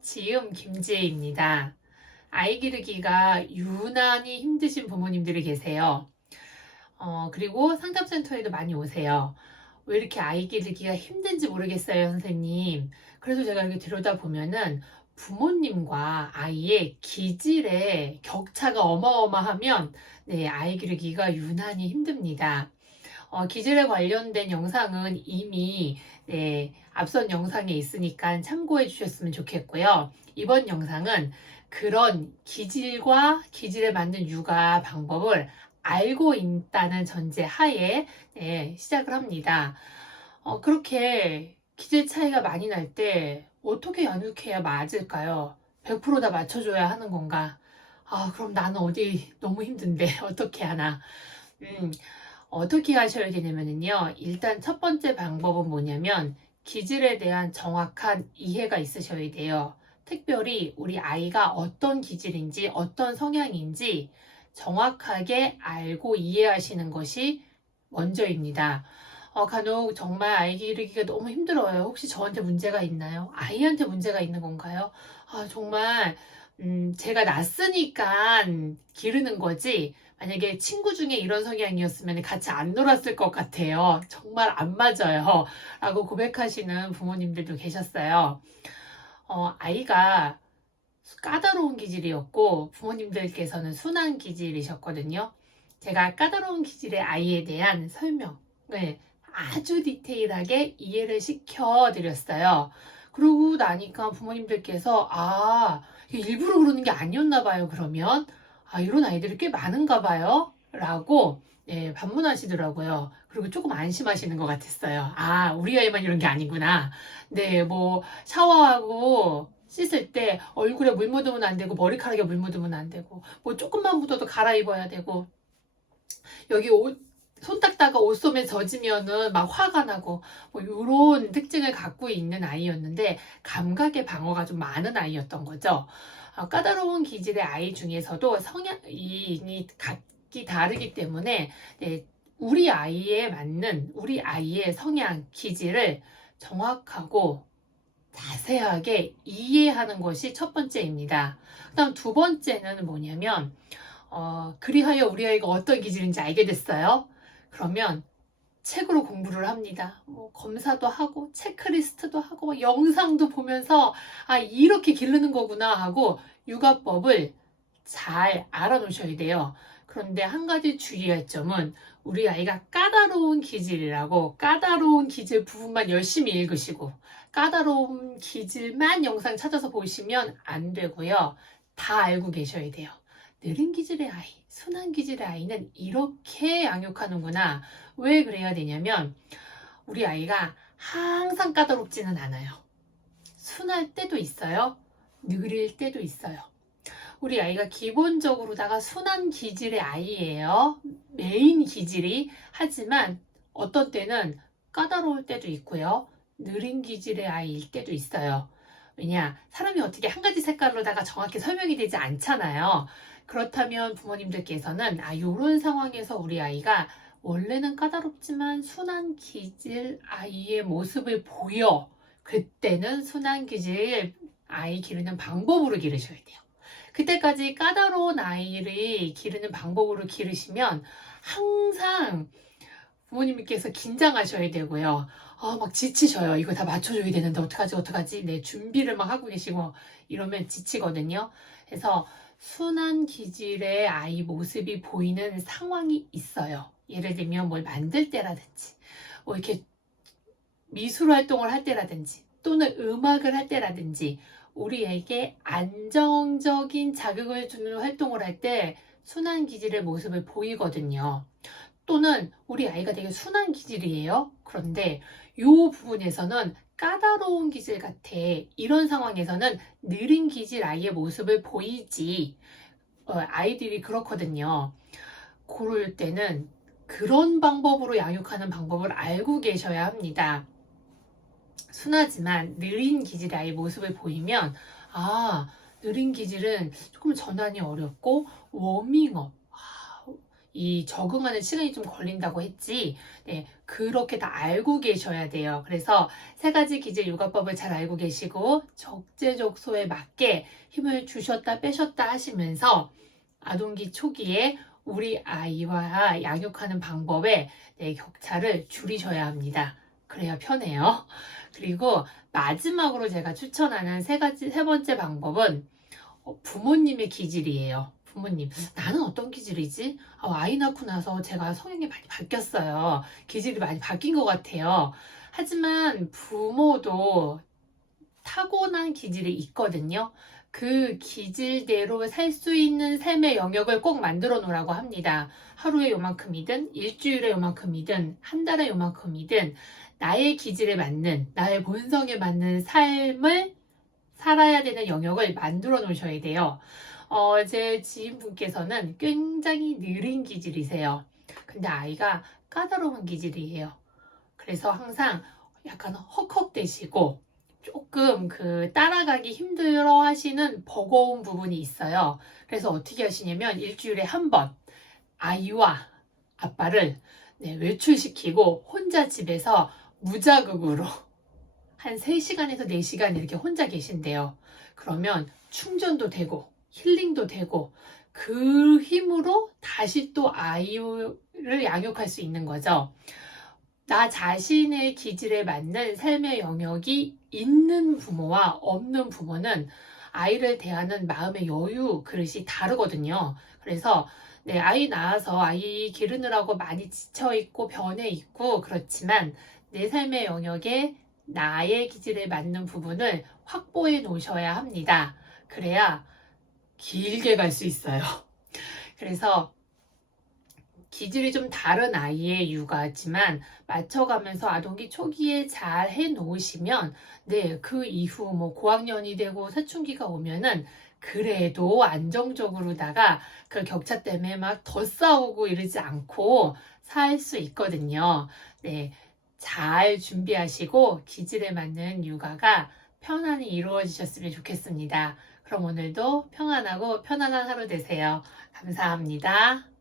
지음 김지혜입니다. 아이 기르기가 유난히 힘드신 부모님들이 계세요. 어, 그리고 상담센터에도 많이 오세요. 왜 이렇게 아이 기르기가 힘든지 모르겠어요, 선생님. 그래서 제가 이렇게 들여다 보면은 부모님과 아이의 기질의 격차가 어마어마하면 네, 아이 기르기가 유난히 힘듭니다. 어, 기질에 관련된 영상은 이미 네, 앞선 영상에 있으니까 참고해 주셨으면 좋겠고요. 이번 영상은 그런 기질과 기질에 맞는 육아 방법을 알고 있다는 전제 하에 네, 시작을 합니다. 어, 그렇게 기질 차이가 많이 날 때 어떻게 양육해야 맞을까요? 100%다 맞춰줘야 하는 건가? 아, 그럼 나는 어디 너무 힘든데 어떻게 하나? 음, 어떻게 하셔야 되냐면요. 일단 첫 번째 방법은 뭐냐면 기질에 대한 정확한 이해가 있으셔야 돼요. 특별히 우리 아이가 어떤 기질인지 어떤 성향인지 정확하게 알고 이해하시는 것이 먼저입니다. 어, 간혹 정말 아이 기르기가 너무 힘들어요. 혹시 저한테 문제가 있나요? 아이한테 문제가 있는 건가요? 아, 정말, 음, 제가 낳았으니까 기르는 거지. 만약에 친구 중에 이런 성향이었으면 같이 안 놀았을 것 같아요. 정말 안 맞아요. 라고 고백하시는 부모님들도 계셨어요. 어, 아이가 까다로운 기질이었고 부모님들께서는 순한 기질이셨거든요. 제가 까다로운 기질의 아이에 대한 설명을 아주 디테일하게 이해를 시켜드렸어요. 그러고 나니까 부모님들께서 아, 일부러 그러는 게 아니었나 봐요, 그러면. 아, 이런 아이들이 꽤 많은가 봐요. 라고 예, 반문하시더라고요. 그리고 조금 안심하시는 것 같았어요. 아, 우리 아이만 이런 게 아니구나. 네, 뭐, 샤워하고 씻을 때 얼굴에 물 묻으면 안 되고, 머리카락에 물 묻으면 안 되고, 뭐 조금만 묻어도 갈아입어야 되고, 여기 옷, 손 닦다가 옷 솜에 젖으면은 막 화가 나고, 뭐, 이런 특징을 갖고 있는 아이였는데, 감각의 방어가 좀 많은 아이였던 거죠. 아, 까다로운 기질의 아이 중에서도 성향이 각기 다르기 때문에 네, 우리 아이에 맞는 우리 아이의 성향 기질을 정확하고 자세하게 이해하는 것이 첫 번째입니다. 그다음 두 번째는 뭐냐면 어, 그리하여 우리 아이가 어떤 기질인지 알게 됐어요. 그러면 책으로 공부를 합니다. 뭐 검사도 하고 체크리스트도 하고 뭐 영상도 보면서 아 이렇게 기르는 거구나 하고 육아법을 잘 알아놓으셔야 돼요. 그런데 한 가지 주의할 점은 우리 아이가 까다로운 기질이라고 까다로운 기질 부분만 열심히 읽으시고 까다로운 기질만 영상 찾아서 보시면 안 되고요. 다 알고 계셔야 돼요. 느린 기질의 아이, 순한 기질의 아이는 이렇게 양육하는구나. 왜 그래야 되냐면 우리 아이가 항상 까다롭지는 않아요. 순할 때도 있어요. 느릴 때도 있어요. 우리 아이가 기본적으로다가 순한 기질의 아이예요. 메인 기질이. 하지만 어떤 때는 까다로울 때도 있고요. 느린 기질의 아이일 때도 있어요. 왜냐, 사람이 어떻게 한 가지 색깔로다가 정확히 설명이 되지 않잖아요. 그렇다면 부모님들께서는 아, 요런 상황에서 우리 아이가 원래는 까다롭지만 순한 기질 아이의 모습을 보여. 그때는 순한 기질 아이 기르는 방법으로 기르셔야 돼요. 그때까지 까다로운 아이를 기르는 방법으로 기르시면 항상 부모님께서 긴장하셔야 되고요. 아, 막 지치셔요. 이거 다 맞춰줘야 되는데 어떡하지, 어떡하지? 네, 준비를 막 하고 계시고 이러면 지치거든요. 그래서 순한 기질의 아이 모습이 보이는 상황이 있어요. 예를 들면 뭘 만들 때라든지, 뭐 이렇게 미술 활동을 할 때라든지, 또는 음악을 할 때라든지, 우리에게 안정적인 자극을 주는 활동을 할 때 순한 기질의 모습을 보이거든요. 또는 우리 아이가 되게 순한 기질이에요. 그런데 이 부분에서는 까다로운 기질 같아. 이런 상황에서는 느린 기질 아이의 모습을 보이지. 어, 아이들이 그렇거든요. 그럴 때는 그런 방법으로 양육하는 방법을 알고 계셔야 합니다. 순하지만 느린 기질의 아이 모습을 보이면 아 느린 기질은 조금 전환이 어렵고 워밍업 아, 이 적응하는 시간이 좀 걸린다고 했지. 네, 그렇게 다 알고 계셔야 돼요. 그래서 세 가지 기질 육아법을 잘 알고 계시고 적재적소에 맞게 힘을 주셨다 빼셨다 하시면서 아동기 초기에 우리 아이와 양육하는 방법에 네, 격차를 줄이셔야 합니다. 그래야 편해요. 그리고 마지막으로 제가 추천하는 세 가지 세 번째 방법은 어, 부모님의 기질이에요. 부모님, 나는 어떤 기질이지? 아, 아이 낳고 나서 제가 성향이 많이 바뀌었어요. 기질이 많이 바뀐 것 같아요. 하지만 부모도 타고난 기질이 있거든요. 그 기질대로 살 수 있는 삶의 영역을 꼭 만들어 놓으라고 합니다. 하루에 요만큼이든, 일주일에 요만큼이든, 한 달에 요만큼이든, 나의 기질에 맞는, 나의 본성에 맞는 삶을 살아야 되는 영역을 만들어 놓으셔야 돼요. 어, 제 지인분께서는 굉장히 느린 기질이세요. 근데 아이가 까다로운 기질이에요. 그래서 항상 약간 헉헉대시고 조금 그 따라가기 힘들어 하시는 버거운 부분이 있어요. 그래서 어떻게 하시냐면 일주일에 한 번 아이와 아빠를 네, 외출시키고 혼자 집에서 무자극으로 한 3시간에서 4시간 이렇게 혼자 계신대요. 그러면 충전도 되고 힐링도 되고 그 힘으로 다시 또 아이를 양육할 수 있는 거죠. 나 자신의 기질에 맞는 삶의 영역이 있는 부모와 없는 부모는 아이를 대하는 마음의 여유 그릇이 다르거든요. 그래서 네, 아이 낳아서 아이 기르느라고 많이 지쳐 있고 변해 있고 그렇지만 내 삶의 영역에 나의 기질에 맞는 부분을 확보해 놓으셔야 합니다. 그래야 길게 갈 수 있어요. 그래서 기질이 좀 다른 아이의 육아지만 맞춰가면서 아동기 초기에 잘 해 놓으시면 네, 그 이후 뭐 고학년이 되고 사춘기가 오면은 그래도 안정적으로다가 그 격차 때문에 막 더 싸우고 이러지 않고 살 수 있거든요. 네. 잘 준비하시고 기질에 맞는 육아가 편안히 이루어지셨으면 좋겠습니다. 그럼 오늘도 평안하고 편안한 하루 되세요. 감사합니다.